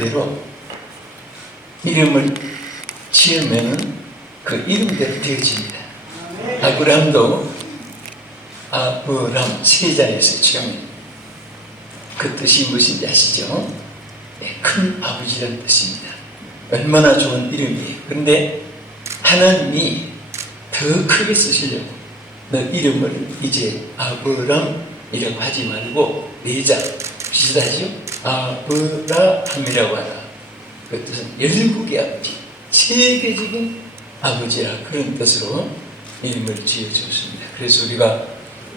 그대로 이름을 지으면은 그 이름대로 되어집니다. 아브람도 아브람 세자에서 처음에 그 뜻이 무엇인지 아시죠? 네, 큰 아버지라는 뜻입니다. 얼마나 좋은 이름이에요. 그런데 하나님이 더 크게 쓰시려고 너 이름을 이제 아브람이라고 하지 말고 네자 비슷하죠? 아브라함이라고 하라. 그 뜻은 열국의 아버지, 세계적인 아버지라 그런 뜻으로 이름을 지어주었습니다. 그래서 우리가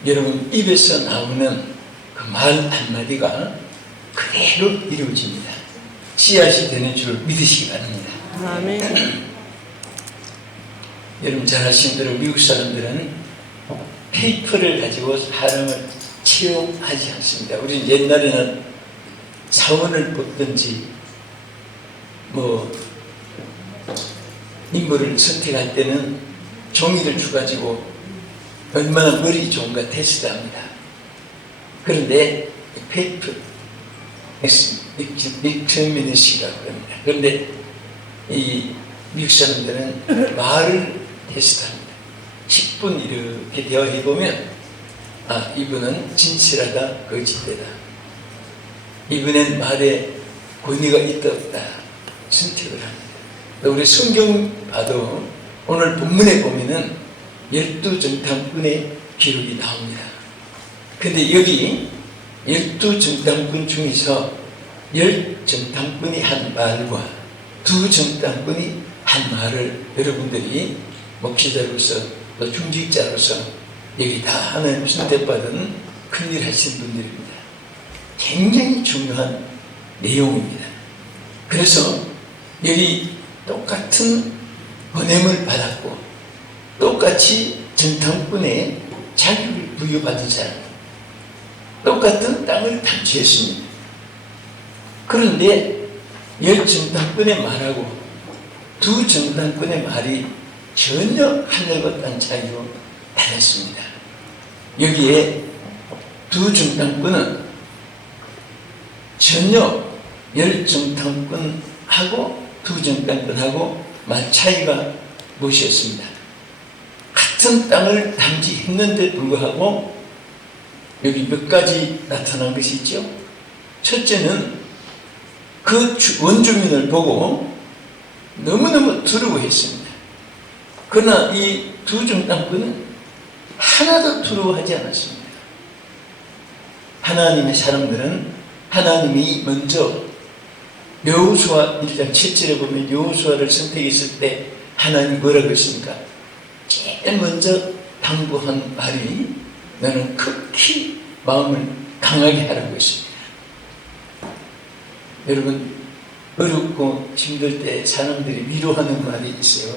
여러분 입에서 나오는 그 말 한마디가 그대로 이루어집니다. 씨앗이 되는 줄 믿으시기 바랍니다. 아멘. 여러분 잘 아시는 대로 미국 사람들은 페이퍼를 가지고 사람을 채용하지 않습니다. 우리 옛날에는 사원을 뽑든지 뭐 인물을 선택할 때는 종이를 줘가지고 얼마나 머리 좋은가 테스트를 합니다. 그런데 페이퍼 익스미니시라고 합니다. 그런데 이 미국 사람들은 말을 테스트합니다. 10분 이렇게 대화해보면 이분은 진실하다, 거짓되다. 이분은 말에 권위가 있다 없다 선택을 합니다. 우리 성경 봐도 오늘 본문에 보면은 12정탐꾼의 기록이 나옵니다. 근데 여기 12정탐꾼 중에서 10정탐꾼이 한 말과 2정탐꾼이 한 말을 여러분들이 목회자로서 또 중직자로서 여기 다 하나님 선택받은 큰일 하신 분들입니다. 굉장히 중요한 내용입니다. 그래서 여기 똑같은 번냄을 받았고 똑같이 정탐꾼의 자격을 부여받은 사람, 똑같은 땅을 탐지했습니다. 그런데 10정탐꾼의 말하고 2정탐꾼의 말이 전혀 하늘과 땅 차이로 달랐습니다. 여기에 2정탐꾼은 전혀 10정탐꾼하고 2정탐꾼하고 말 차이가 무엇이었습니다. 같은 땅을 탐지했는데 불구하고 여기 몇 가지 나타난 것이 있죠. 첫째는 그 원주민을 보고 너무너무 두려워했습니다. 그러나 이 2정탐꾼은 하나도 두려워하지 않았습니다. 하나님의 사람들은 하나님이 먼저 여호수아 1장 7절에 보면 여호수아를 선택했을 때 하나님 뭐라고 했습니까? 제일 먼저 당부한 말이 너는 극히 마음을 강하게 하라고 했습니다. 여러분 어렵고 힘들 때 사람들이 위로하는 말이 있어요.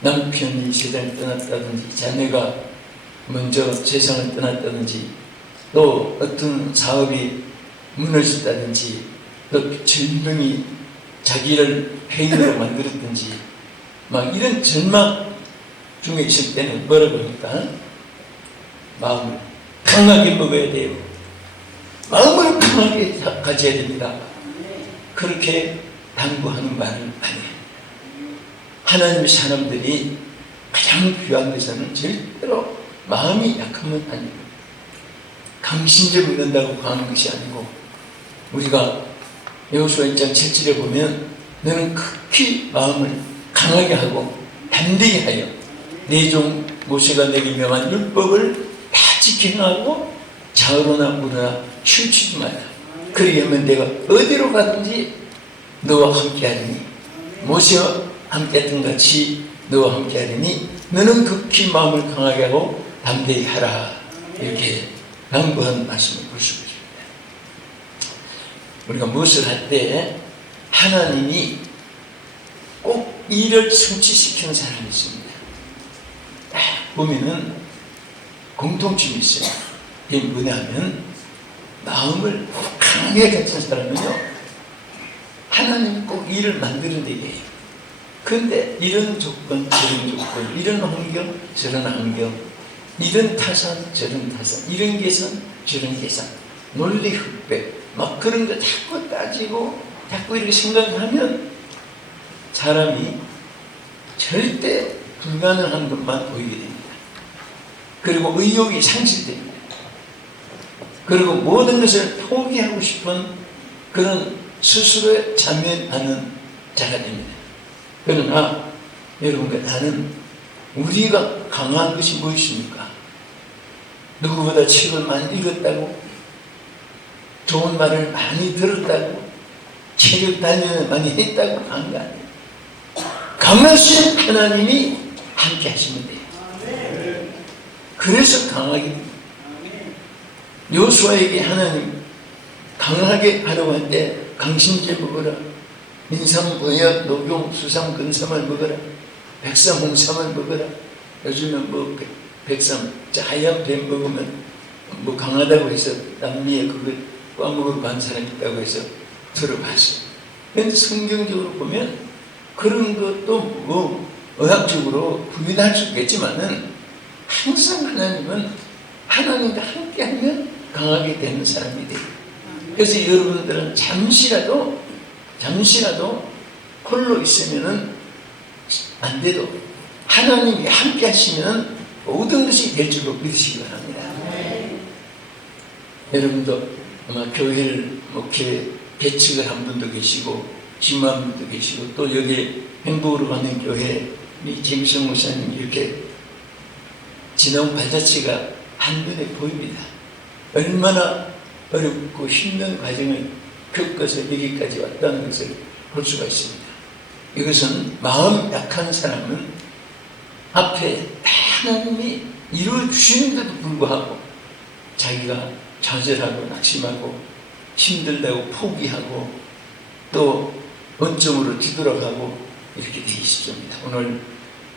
남편이 세상을 떠났다든지 자녀가 먼저 세상을 떠났다든지 또 어떤 사업이 무너졌다든지 또 질병이 자기를 폐인으로 만들었든지 막 이런 절망 중에 있을 때는 뭐라고 합니까? 마음을 강하게 먹어야 돼요. 마음을 강하게 가져야 됩니다. 그렇게 당부하는 말을 안 해요. 하나님의 사람들이 가장 귀한 것은 절대로 마음이 약하면 아니고 강심제 묻는다고 강한 것이 아니고 우리가 여호수아 1장 7절에 보면 너는 극히 마음을 강하게 하고 담대히 하여 내 종 모세가 내게 명한 율법을 다 지키고 좌우로나 우로나 치우치지 마라. 그러려면 내가 어디로 가든지 너와 함께하리니 모세와 함께했던 같이 너와 함께하리니 너는 극히 마음을 강하게 하고 담대히 하라. 이렇게 당부한 말씀을 볼 수 있습니다. 우리가 무엇을 할 때 하나님이 꼭 일을 성취시키는 사람이 있습니다. 보면은 공통점이 있어요. 이게 뭐냐면 마음을 강하게 갖춘 사람은요 하나님이 꼭 일을 만드는 데예요. 그런데 이런 조건 저런 조건 이런 환경 저런 환경 이런 타산 저런 타산 이런 계산 저런 계산 논리 흑백 막 그런 거 자꾸 따지고 자꾸 이렇게 생각하면 사람이 절대 불가능한 것만 보이게 됩니다. 그리고 의욕이 상실됩니다. 그리고 모든 것을 포기하고 싶은 그런 스스로에 자멸하는 자가 됩니다. 그러나 여러분과 나는 우리가 강한 것이 무엇입니까? 누구보다 책을 많이 읽었다고, 좋은 말을 많이 들었다고, 체력 단련을 많이 했다고 하는 거 아니에요. 강하신 하나님이 함께 하시면 돼요. 그래서 강하게 됩니다. 여호수아에게 하나님 강하게 하려고 할 때 강신제 먹어라, 인삼, 보약, 녹용, 수삼, 근삼을 먹어라, 백삼, 홍삼을 먹어라. 요즘은 뭐 백삼, 하얀 뱀 먹으면 뭐 강하다고 해서 남미에 그걸 꽈먹으러 간 사람이 있다고 해서 들어봤어요. 그런데 성경적으로 보면 그런 것도 뭐 의학적으로 부인할 수 있겠지만은 항상 하나님은 하나님과 함께하면 강하게 되는 사람이 돼요. 그래서 여러분들은 잠시라도 홀로 있으면은 안 돼도 하나님이 함께 하시면 모든 것이 될 줄로 믿으시기 바랍니다. 여러분도 아마 교회를 목회 개척을 한 분도 계시고 지도한 분도 계시고 또 여기 행복으로 가는 교회 우리 김성 목사님 이렇게 지나온 발자취가 한눈에 보입니다. 얼마나 어렵고 힘든 과정을 겪어서 여기까지 왔다는 것을 볼 수가 있습니다. 이것은 마음 약한 사람은 앞에 하나님이 이루어주시는데도 불구하고 자기가 좌절하고 낙심하고 힘들다고 포기하고 또 원점으로 뒤돌아가고 이렇게 되기 쉽습니다. 오늘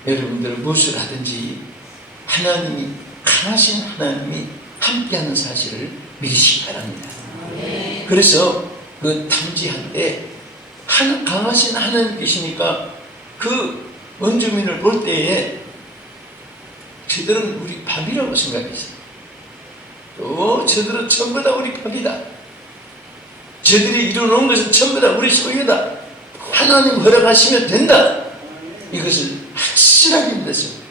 여러분들 무엇을 하든지 하나님이 강하신 하나님이 함께하는 사실을 믿으시기 바랍니다. 그래서 그 탐지할 때 강하신 하나님 계시니까 그 원주민을 볼 때에 저들은 우리 밥이라고 생각했어요. 또 저들은 전부 다 우리 밥이다. 저들이 이루어놓은 것은 전부 다 우리 소유다. 하나님 허락하시면 된다. 이것을 확실하게 믿었습니다.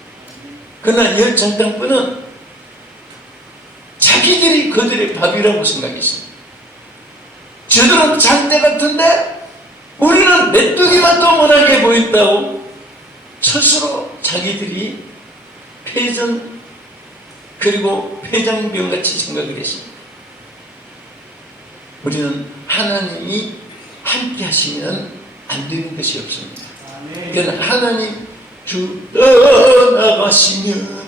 그러나 열 장당꾼은 자기들이 그들의 밥이라고 생각했습니다. 저들은 장대 같은데 우리는 메뚜기만 더 못하게 보인다고 스스로 자기들이 패전 그리고 폐장병같이 생각을 했습니다. 우리는 하나님이 함께 하시면 안 되는 것이 없습니다. 그러나 하나님 주 떠나가시면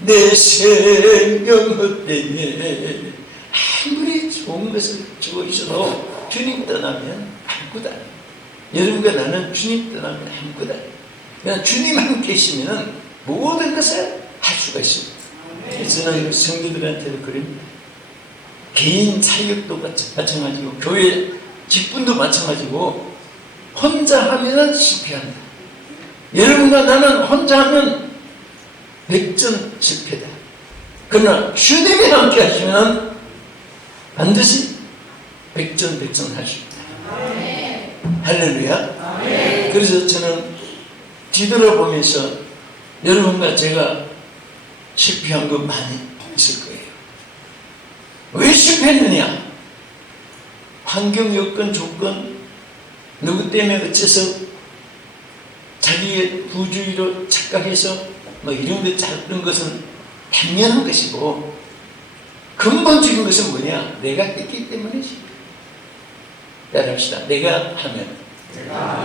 내 생명 헛되네. 아무리 좋은 것을 주고 있어도 주님 떠나면 아무것도 아니에요. 여러분과 나는 주님 떠나면 아무것도 아니에요. 그냥 주님 함께 계시면 모든 것을 할 수가 있습니다. 저는 성도들한테도 그럽니다. 개인 사역도 마찬가지고 교회 직분도 마찬가지고 혼자 하면 실패한다. 여러분과 나는 혼자 하면 백전 실패다. 그러나 주님이 함께 하시면 반드시 백전 할 수 있다. 할렐루야. 그래서 저는 뒤돌아보면서 여러분과 제가 실패한 거 많이 있을 거예요. 왜 실패했느냐? 환경, 여건, 조건, 누구 때문에 어째서 자기의 부주의로 착각해서 뭐 이런 것 작은 것은 당연한 것이고 근본적인 것은 뭐냐? 내가 했기 때문에 실패. 따라합시다. 내가 하면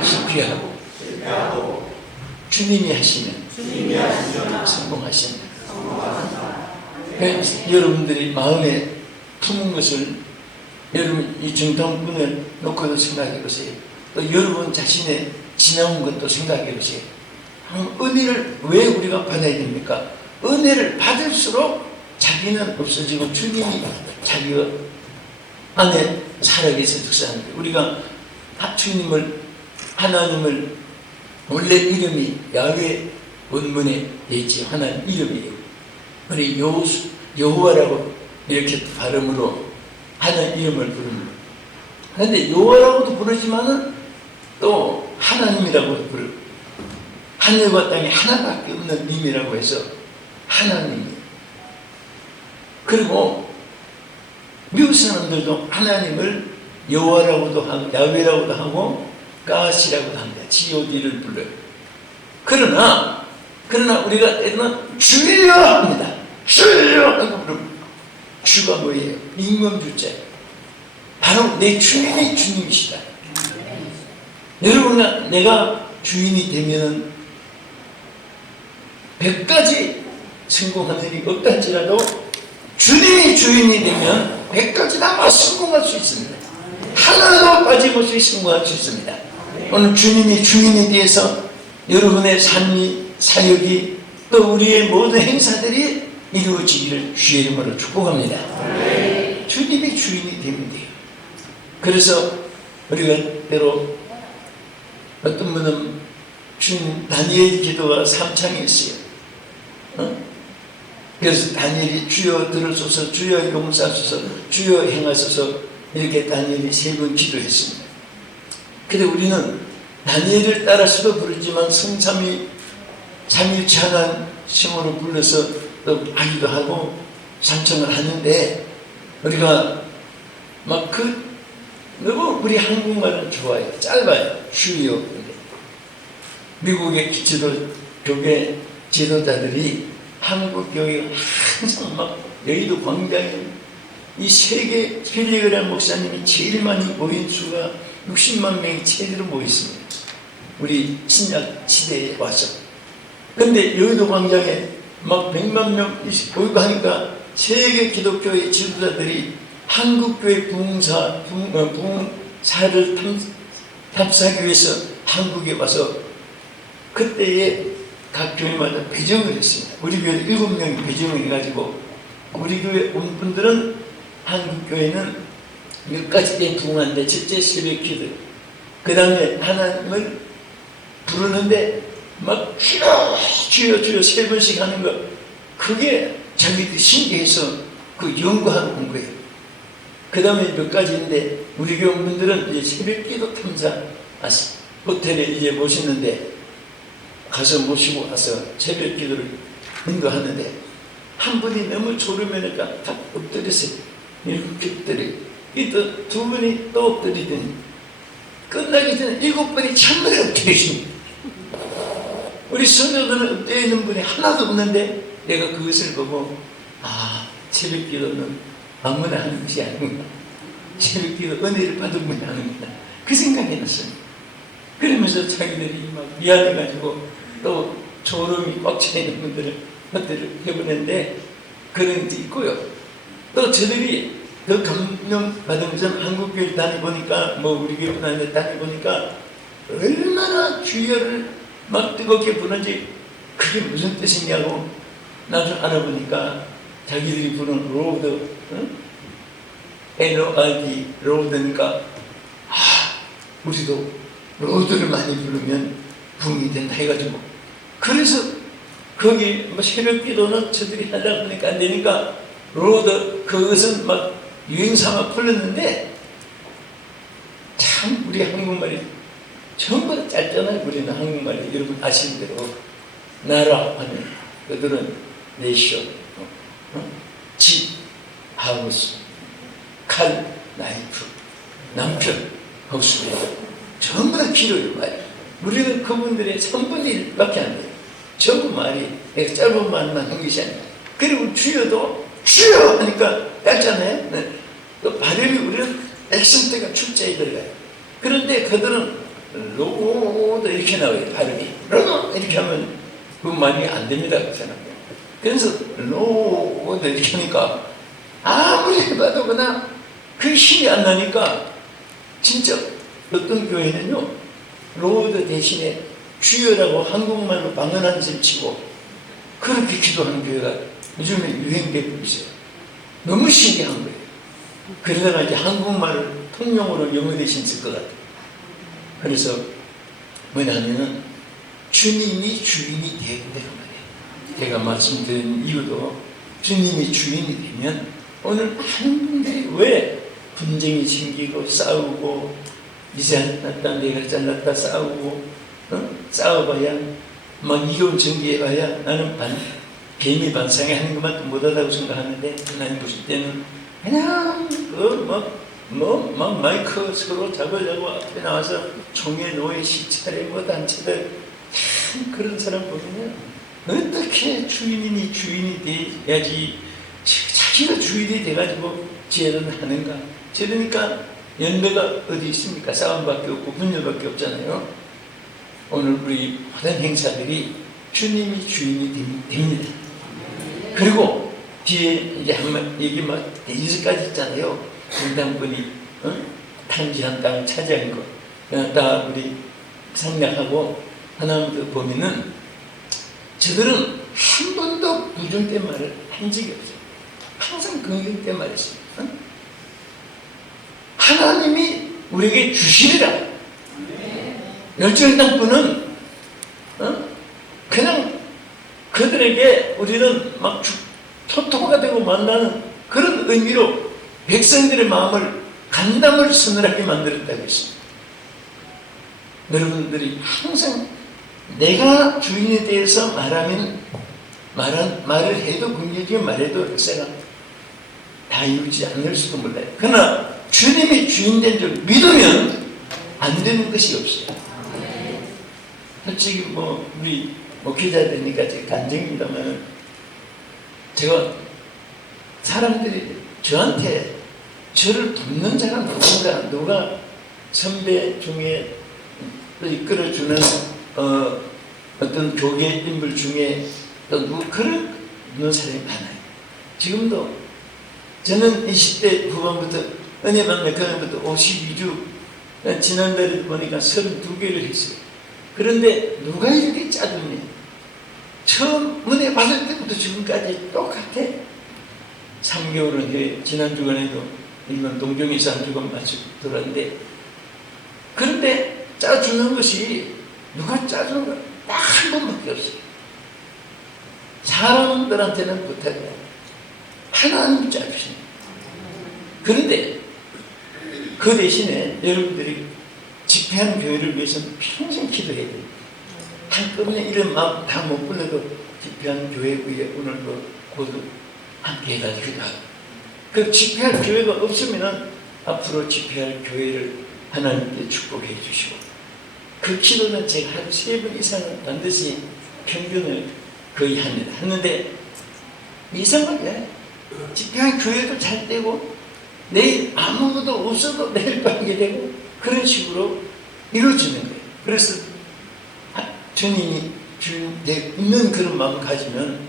실패하고 주님이 하시면 성공하신다. 여러분들이 마음에 품은 것을 여러분 이 정탐꾼을 놓고도 생각해 보세요. 또 여러분 자신의 지나온 것도 생각해 보세요. 은혜를 왜 우리가 받아야 됩니까? 은혜를 받을수록 자기는 없어지고 주님이 자기가 안에 살아계셔 특사하는데 우리가 주님을 하나님을 원래 이름이 야훼 원문에 있지 하나님 이름이에요. 우리 여호와라고 이렇게 발음으로 하나님 이름을 부릅니다. 그런데 여호와라고도 부르지만은 또 하나님이라고도 부르고, 하늘과 땅에 하나밖에 없는 님이라고 해서 하나님. 그리고 미국 사람들도 하나님을 여호와라고도 하고 야훼라고도 하고 가시라고도 합니다. God를 불러요. 그러나 우리가 때로는 주여 합니다. 주여 하고 부릅니다. 주가 뭐예요? 임금주자예요. 바로 내 주인이 주님이시다. 여러분, 내가 주인이 되면 100가지 성공하는 일이 없다할지라도 주님이 주인이 되면 100가지 다 성공할 수 있습니다. 하나도 빠짐없이 성공할 수 있습니다. 오늘 주님이 주인에 대해서 여러분의 삶이, 사역이, 또 우리의 모든 행사들이 이루어지기를 주의 이름으로 축복합니다. 주님이 주인이 되면 돼요. 그래서 우리가 때로 어떤 분은 주님, 다니엘 기도가 3창이었어요. 그래서 다니엘이 주여 들으소서, 주여 용서하소서, 주여 행하소서, 이렇게 다니엘이 3번 기도했습니다. 근데 우리는 다니엘을 따라서도 부르지만 성삼위 삼위일체 하나님으로 불러서 또 하기도 하고 삼청을 하는데, 우리가 막 너무 우리 한국말은 좋아요. 짧아요. 주여. 미국의 교회 지도자들이 한국 교회가 항상 막 여의도 광장에 이 세계 빌리그레이 목사님이 제일 많이 모인 수가 60만 명이 최대로 모였습니다. 우리 신약 시대에 와서. 근데 여의도 광장에 막 100만 명 모이고 하니까 세계 기독교의 지도자들이 한국교회 부흥사를 탑사하기 위해서 한국에 와서 그때에 각 교회마다 배정을 했습니다. 우리 교회 7명이 배정을 해가지고, 우리 교회 온 분들은 한국교회는 몇 가지 때 부흥하는데, 첫째 새벽 기도, 그 다음에 하나님을 부르는데 막 주여 주여 주여 3번씩 하는 거, 그게 자기들 신기해서 그 연구하러 온 거예요. 그 다음에 몇 가지인데, 우리 교회 분들은 이제 새벽 기도 탐사 호텔에 이제 모시는데, 가서 모시고 와서 새벽 기도를 인도하는데, 한 분이 너무 졸으면니까 다 엎드렸어요. 이렇게 엎드려. 또 2분이 또 엎드리더니 끝나기 전에 7분이 찬물에 엎드리십니다. 우리 성도들은 엎드려 있는 분이 하나도 없는데, 내가 그것을 보고, 새벽 기도는 아무나 하는 것이 아니구나. 새벽 기도 은혜를 받은 분이 하는구나. 그 생각이 났습니다. 그러면서 자기들이 막 미안해가지고 또 졸음이 꽉 차 있는 분들을 해보는데, 그런 게 있고요. 또 저들이 더 감명받으면서 한국교회 다니보니까, 우리 교회 다니보니까 얼마나 주여를 막 뜨겁게 부르는지, 그게 무슨 뜻이냐고 나중에 알아보니까, 자기들이 부르는 로드, LORD, 로드니까, 우리도 로드를 많이 부르면 부흥이 된다 해가지고, 그래서 거기 새벽 기도는 저들이 하다 보니까 안 되니까 로드, 그것은 막 유행사가 풀렸는데, 참 우리 한국말이 전부 다 짧잖아요. 우리는 한국말이 여러분 아시는 대로 나라 하면 그들은 네이션, 집, 하우스, 칼, 나이프, 남편, 허수, 전부 다 길어요, 말이. 우리는 그분들의 3분의 1밖에 안 돼요. 전부 말이 짧은 말만 한 것이 아니라. 그리고 주여도 주여 하니까 짧잖아요. 네. 또 발음이 우리는 액센트가 출자에 들어가요. 그런데 그들은 로드 이렇게 나와요, 발음이. 로드 이렇게 하면 그 말이 안 됩니다, 그렇잖아요. 그래서 로드 이렇게 하니까 아무리 해봐도 그냥 그 힘이 안 나니까, 진짜 어떤 교회는요, 로드 대신에 주여라고 한국말로 방언한 셈 치고 그렇게 기도하는 교회가 요즘에 유행되고 있어요. 너무 신기한 거예요. 그러다가 이제 한국말을 통용으로 영어 대신 쓸 것 같아요. 그래서 뭐냐면은 주님이 주인이 되는 말이에요. 제가 말씀드린 이유도, 주님이 주인이 되면 오늘 한 분들이 왜 분쟁이 생기고 싸우고 이 잘났다 내가 잘났다 싸우고 싸워봐야 막 이겨온 전개해봐야 나는 개미 반상에 하는 것만 못하다고 생각하는데 하나님 보실 때는 그냥 막 마이크 서로 잡으려고 앞에 나와서 종의 노예 시찰에 뭐 단체들 참 그런 사람 보면 어떻게 주인이 돼야지 자기가 주인이 돼가지고 죄를 하는가. 그러니까 연배가 어디 있습니까? 싸움밖에 없고 분열밖에 없잖아요. 오늘 우리 모든 행사들이 주님이 주인이 됩니다. 그리고 뒤에 이제 한번 얘기 막 1절까지 있잖아요. 등단권이 탄지한 땅을 차지한 거 다 우리 생략하고 하나님도 보면은 저들은 한 번도 부정된 말을 한 적이 없어요. 항상 긍정된 말을 했어요. 하나님이 우리에게 주시리라. 열정 땅권은 그냥 그들에게 우리는 막 토토가 되고 만나는 그런 의미로 백성들의 마음을 간담을 서늘하게 만들었다고 했습니다. 여러분들이 항상 내가 주인에 대해서 말을 해도 긍정적인 말해도 역사가 다 이루지 않을 수도 몰라요. 그러나 주님이 주인된 줄 믿으면 안 되는 것이 없어요. 솔직히 우리 목회자되니까 제가 간증입니다만 제가 사람들이 저한테 저를 돕는 사람 누가 선배 중에 이끌어주는 어떤 교계 인물 중에 또 누구 그런 사람이 많아요. 지금도 저는 20대 후반부터 은혜 만나 그날부터 52주 지난달에 보니까 32개를 했어요. 그런데 누가 이렇게 짜증내? 처음 은혜 받을 때부터 지금까지 똑같아. 3개월은 후에 지난 주간에도 일본 동정에서 한 주간 마치고 들었는데 그런데 짜주는 것이 누가 짜주는 건 딱 한 번밖에 없어요. 사람들한테는 부탁해요. 하나님 짜주십니다. 그런데 그 대신에 여러분들이 집회하는 교회를 위해서는 평생 기도해야 돼요. 한꺼번에 이런 마음 다 못 보내도 집회하는 교회 위에 오늘도 고도 함께 해가지고 그 집회할 교회가 없으면 앞으로 집회할 교회를 하나님께 축복해 주시고 그 기도는 제가 하루 3번 이상은 반드시 평균을 거의 합니다. 했는데 이상하게 집회한 교회도 잘 되고 내일 아무것도 없어도 내일 빠지게 되고 그런 식으로 이루어지는 거예요. 그래서 주님이 있는 그런 마음을 가지면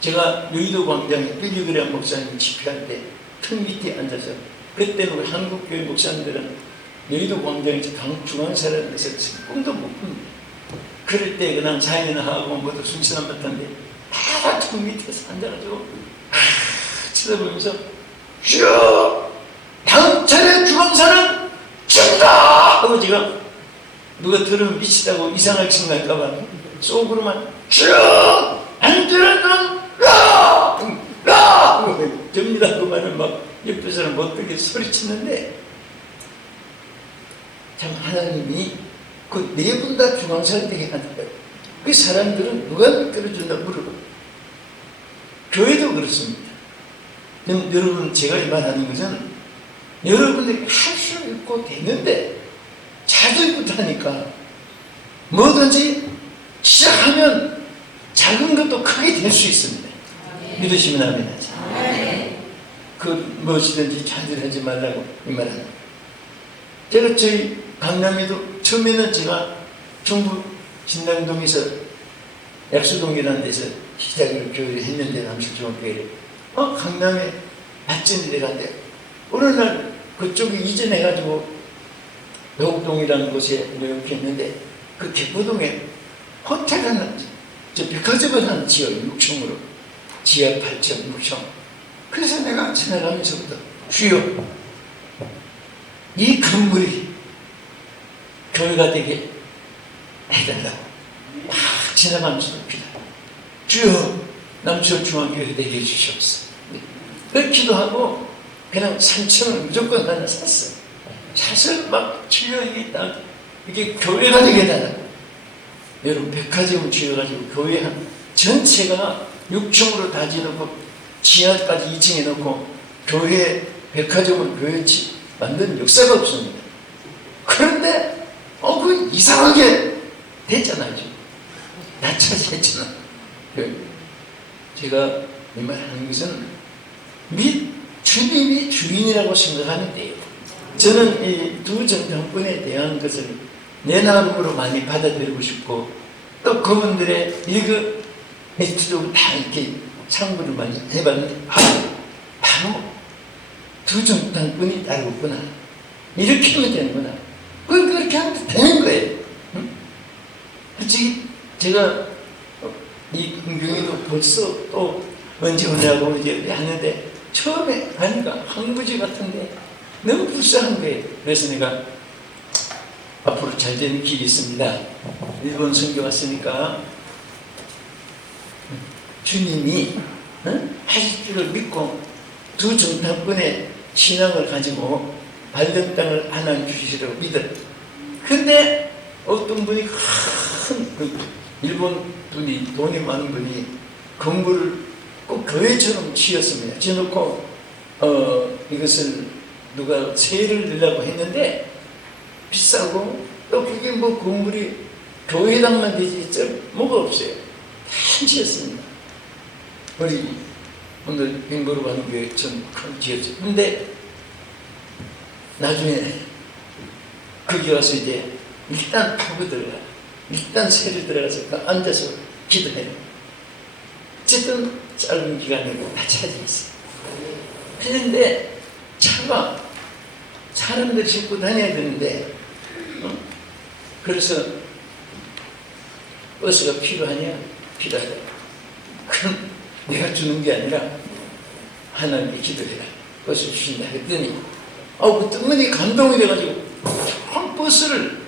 제가 여의도 광장에 빌리그레암 목사님 집회할 때 턱 밑에 앉아서 그때는 우리 한국교회 목사님들은 여의도 광장에서 중앙사람에서 꿈도 못 꿉니다. 그럴 때 그냥 자연하고 모두 순신한 같은데 다 턱 밑에서 앉아가지고 쳐다보면서 쭉 다음 차례 중앙사는 준다 하고 제가 누가 들으면 미치다고 이상하게 생각할까봐 속으로만 쭉 앉으라는 라 접니다 그 말을 막 옆에 사람 못 듣게 소리치는데 참 하나님이 그 4분 다 중앙사를 되게 하는 거예요. 그 사람들은 누가 이끌어준다 물어봐. 교회도 그렇습니다. 여러분 제가 이 말하는 것은 여러분들이 할 수 있고 되는데 자주부터 하니까 뭐든지 시작하면 작은 것도 크게 될 수 있습니다. 믿으시면 아멘 하죠. 그 무엇이든지 자질하지 말라고 이 말하는. 제가 저희 강남에도 처음에는 제가 중부 신당동에서 약수동이라는 데서 시작을 교회를 했는데 남실중학교를 강남에 발전이 돼가는데 어느 날 그쪽에 이전해가지고 노국동이라는 곳에 이렇게 했는데 그 개포동에 호텔 하나 저 백화점을 하나 지어요. 6층으로 지하 8층 6층. 그래서 내가 지나가면서부터 주여 이 건물이 교회가 되게 해달라고 막 지나가면서 기도 주여 남초중앙교회 되게 해주시옵소서. 그 기도하고 그냥 3층을 무조건 하나 샀어. 사서 막 주여 이게 딱 이게 교회가 되겠다고. 여러분 백화점을 지어가지고 교회 한 전체가 6층으로 다 지어놓고 지하까지 2층에 놓고 교회 백화점을 교회 만든 역사가 없습니다. 그런데 그 이상하게 됐잖아요. 지금. 다 차지했잖아. 제가 이 말 하는 것은 주님이 주인이라고 생각하면 돼요. 저는 이 두 정탐꾼에 대한 것을 내 나름으로 많이 받아들이고 싶고 또 그분들의 일그 에피소드 다 이렇게 참고를 많이 해봤는데 바로 두 정탐꾼이 따로 있구나. 이렇게 하면 되는구나. 그렇게 하면 되는 거예요. 솔직히 제가 이 긍정에도 벌써 또 언제 오냐고 이제 하는데 처음에 가니까 항부지 같은데 너무 불쌍한 거예요. 그래서 내가 앞으로 잘 되는 길이 있습니다. 일본 선교 왔으니까 주님이 하실 줄을 믿고 두 정탐꾼의 신앙을 가지고 발등 땅을 하나님 주시라고 믿어. 근데 어떤 분이 큰 일본 분이 돈이 많은 분이 건물을 꼭 교회처럼 지었습니다. 지어놓고 이것을 누가 세를 내려고 했는데 비싸고 또 그게 뭐 건물이 교회당만 되지 뭐가 없어요. 다 지었습니다. 우리 오늘 빙보로 가는 교회 좀 큰 지었죠. 근데 나중에 거기 와서 이제 일단 파고 들어가. 일단 세를 들어가서 앉아서 기도해요. 어쨌든 짧은 기간이고 다 차지했어요. 그런데 차가 사람들 싣고 다녀야 되는데 그래서 버스가 필요하냐? 필요하다. 그럼 내가 주는 게 아니라 하나님께 기도해라. 버스 주신다 했더니 그 때문에 감동이 돼가지고 한 버스를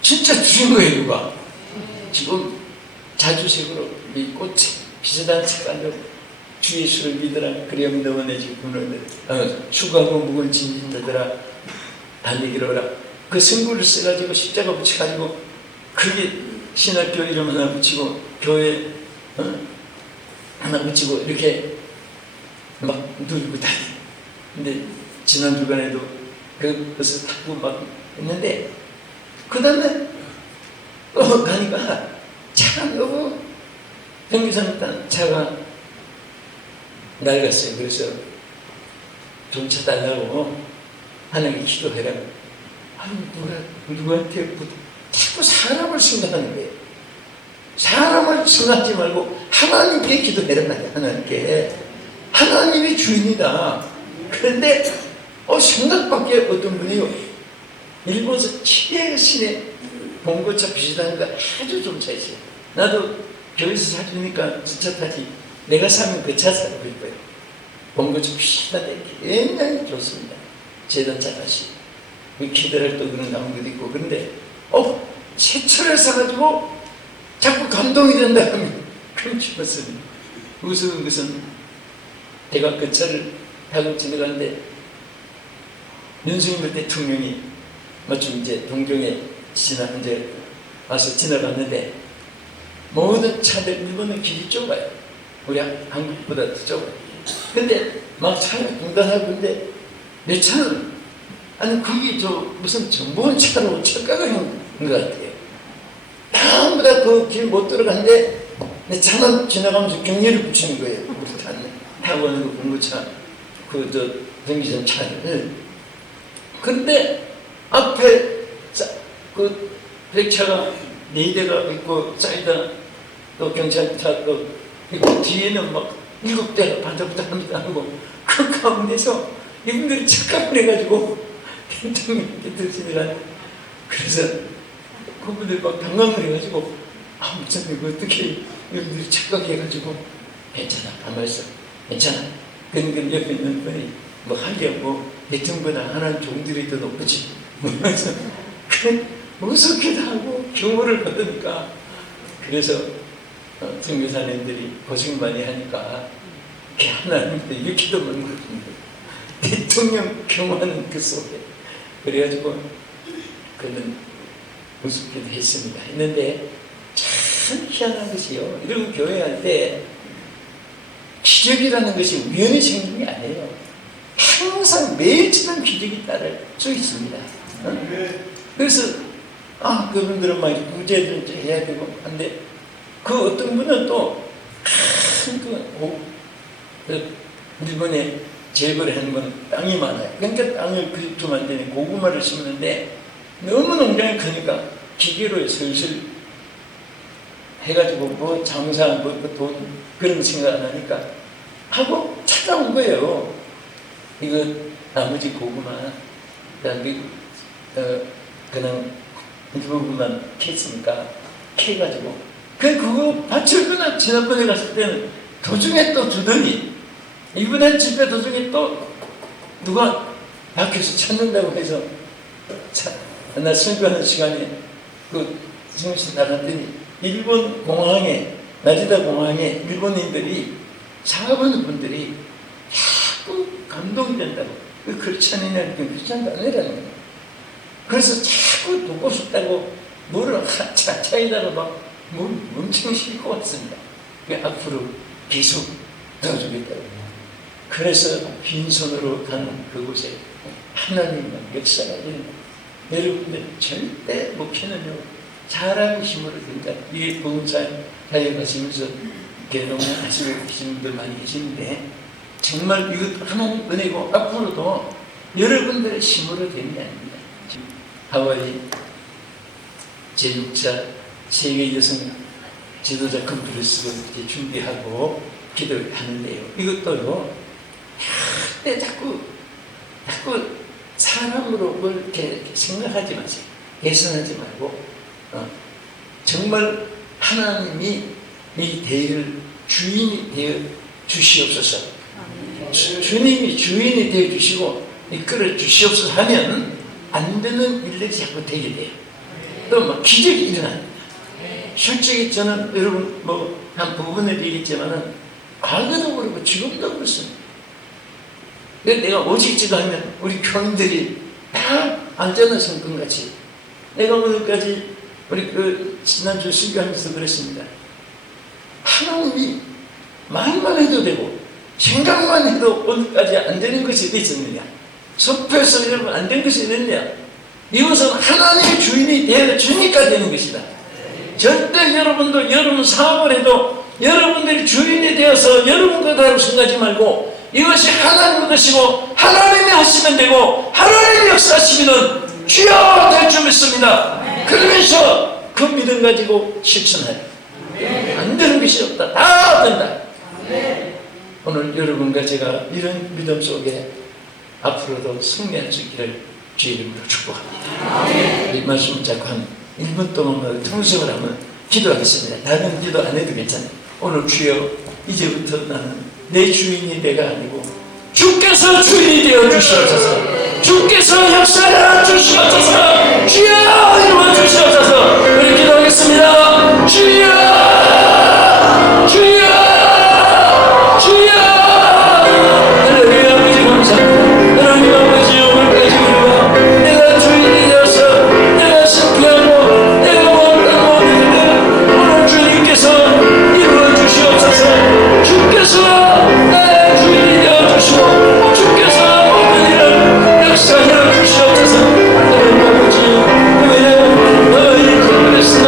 진짜 주신 거예요. 누가 지금 자주색으로 이 꽃 비슷한 색깔로 주 예수를 믿으라. 그래야 너와 내 집을 수고하고 무거운 짐진 자들아 달리기로 하라. 그 승부를 써가지고 십자가 붙여가지고 그게 신학교 이름 하나 붙이고 교회 하나 붙이고 이렇게 막 누리고 다니. 근데 지난 주간에도 그것을 타고 막 했는데 그 다음에 가니까 차가 너무 경기선 차가 낡았어요. 그래서 좀 차 달라고 하나님께 기도해라. 누구한테 자꾸 사람을 생각하는 거예요. 사람을 생각하지 말고 하나님께 기도해라 말이야. 하나님께. 하나님이 주인이다. 그런데 생각밖에 어떤 분이요. 일본에서 최대 신의 봉고차 비슷한 거 아주 좀 차 있어요. 나도 교회에서 사주니까 주차 타지. 내가 사면 그 차 사고 있고요. 봉고차 비슷한데 굉장히 좋습니다. 재단 차같이. 기도할 또 그런 나무도 있고. 그런데 새 차를 사가지고 자꾸 감동이 된다 하면 그럼 죽었습니다. 무서운 것은 제가 그 차를 타고 지나가는데 윤석열 대통령이 마침 이제 동경에 이제 와서 지나갔는데 모든 차들 일본은 길이 좁아요. 우리 한국보다 더 좁아요. 근데 막 차를 중단하고 있는데 내 차는 그게 무슨 정보원 차로 착각을 한 것 같아요. 전부 다 그 길 못 들어갔는데 내 차만 지나가면서 경례를 붙이는 거예요. 우리 타고 가는 그 공구차 전기전 차를. 근데 앞에 그 백차가 4대가 있고 사이다 또 경찰차 또 있고 뒤에는 막 7대가 반짝반짝 하고 그 가운데서 이분들이 착각을 해가지고 대통령께 드시더라. 그래서 그분들 막 당황을 해가지고 목사님 어떻게 이분들이 착각해가지고 괜찮아 가만히 있어 괜찮아. 근데 옆에 있는 분이 뭐 하려고 대통령보다 하나님 종들이 더 높지 그래서 무섭기도 하고 경호를 받으니까 그래서 선교사님들이 고생 많이 하니까 하나님한테 이렇게도 많은 거예요. 대통령 경호하는 그 속에 그래가지고 그는 우습기도 했습니다. 했는데 참 희한한 것이요. 이런 교회 할 때 기적이라는 것이 우연히 생긴 게 아니에요. 항상 매일처럼 기적이 따를 수 있습니다. 그래서 그분들은 막 구제를 해야 되고 한데 그 어떤 분은 또 일본에 재벌을 하는 건 땅이 많아요. 그러니까 땅을 그립두면 안 되는 고구마를 심는데 너무 농장이 크니까 기계로 슬슬 해가지고 뭐 장사 돈 그런 생각 안 하니까 하고 찾아온 거예요. 이거 나머지 고구마 그다음에 그냥 일부분만 캤으니까 캐가지고 그거 밭을 그냥 지난번에 갔을 때는 도중에 또 주더니 이번에 집회 도중에 또 누가 밖에서 찾는다고 해서 나 설교하는 시간에 그 성신 나갔더니 일본 공항에 나지다 공항에 일본인들이 사업하는 분들이 자꾸 감동이 된다고 그렇지 않느냐 그렇지 않다는 거예요. 그래서 자꾸 돕고 싶다고 뭐를 차에다가 막 뭉치기 싫고 왔습니다. 앞으로 계속 도와주겠다고. 그래서 빈손으로 가는 그곳에 하나님의 역사가 일어납니다. 여러분들 절대 목회는요 사람의 힘으로 된다. 이게 보험사 다녀가시면서 개농하시고 계신 분들 많이 계시는데 정말 이것 하나님 은혜고 앞으로도 여러분들의 힘으로 되는 게 아닙니다. 하와이 제6차 세계 여성 지도자 컨퍼런스를 이제 준비하고 기도를 하는데요. 이것도요 자꾸 사람으로 뭘 이렇게 생각하지 마세요. 개선하지 말고 정말 하나님이 이 대회를 주인이 되어 주시옵소서. 주님이 주인이 되어 주시고 이끌어 주시옵소서 하면 안 되는 일들이 자꾸 되게 돼요. 또 막 기적이 일어납니다. 솔직히 저는 여러분 뭐 한 부분을 얘기했지만은 과거도 그렇고 지금도 그렇습니다. 내가 오직 지도하면 우리 교인들이 다 안전한 성금같이 내가 오늘까지 우리 지난주 설교하면서 그랬습니다. 하나님이 말만 해도 되고 생각만 해도 오늘까지 안 되는 것이 어디 있었느냐? 섭해서 여러분 안 된 것이 어딨냐? 이것은 하나님의 주인이 되어 주니까 되는 것이다. 절대 여러분도 여러분 사업을 해도 여러분들이 주인이 되어서 여러분 거다라고 생각하지 말고 이것이 하나님의 것이고 하나님이 하시면 되고 하나님이 역사하시면 주여 될 줄 믿습니다. 그러면서 그 믿음 가지고 실천해요. 안 되는 것이 없다. 다 된다. 오늘 여러분과 제가 이런 믿음 속에 앞으로도 승리할 수 있기를 주의 이름으로 축복합니다. 이 말씀 잡고 한 1분 동안 통성을 한번 기도하겠습니다. 다른 기도 안 해도 괜찮아요. 오늘 주여 이제부터 나는 내 주인이 내가 아니고 주께서 주인이 되어 주시옵소서. 주께서 역사를 주시옵소서. 주여 이루어 주시옵소서. 우리 기도하겠습니다. 주여 주여 주여. 하나님 아버지 감사합니다. 하나님 아버지 오늘까지 우리가 내가 주인이 되어서 내가 신뢰하고 내가 원하는 모든 일을 오늘 주님께서 이루어 주시옵소서. 주께서 나의 주인이 되어 주시고 주께서 모든 일을 역사하여 주시옵소서. 하나님 아버지 왜냐하면 너희 그랬으나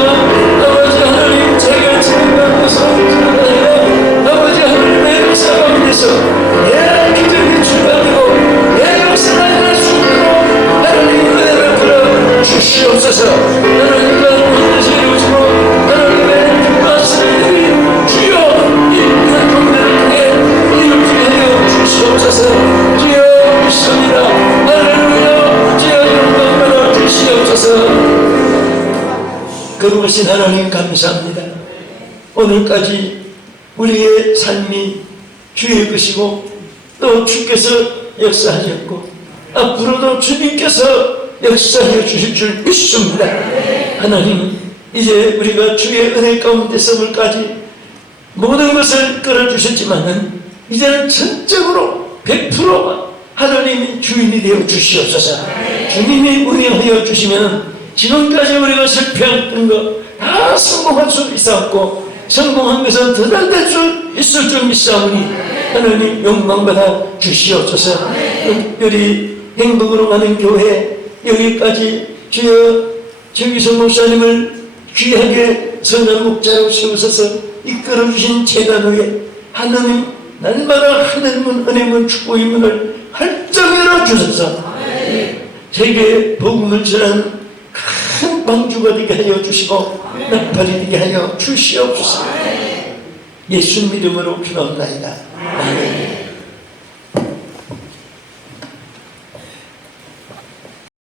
아버지 하나님 자기가 생각하면서 아버지 하나님의 역사 가운데서 내 기적이 출발되고 내 역사가 일어날 수 있도록 하나님 은혜를 부어 주시옵소서. 하나님과 반드시 이루어지고 하나님의 말씀이 주여 이 공대를 통해 이루어지게 하여 주시옵소서. 주여 믿습니다. 할렐루야. 주여 영광을 주시옵소서. 거룩하신 하나님 감사합니다. 오늘까지 우리의 삶이 주의 것이고 또 주께서 역사하셨고 앞으로도 주님께서 역사해 주실 줄 믿습니다. 하나님 이제 우리가 주의 은혜 가운데서 오늘까지 모든 것을 끌어주셨지만은 이제는 전적으로 100%가 하나님이 주인이 되어 주시옵소서. 주님이 운행하여 주시면 지금까지 우리가 실패했던 거 다 성공할 수 있었고, 성공한 것은 더 잘 될 수 있을 줄 믿사오니 하나님 영광받아 주시옵소서. 특별히 행복으로 가는 교회 여기까지 주여 정기서 목사님을 귀하게 선한 목자로 세우셔서 이끌어주신 재단 위에 하나님 날마다 하늘문 은혜문 축복의 문을 활짝 열어주셔서 세계에 복음을 전하는 큰 방주가 되게 하여 주시고 나팔이 되게 하여 주시옵소서. 예수님 이름으로 기도합니다. 아멘.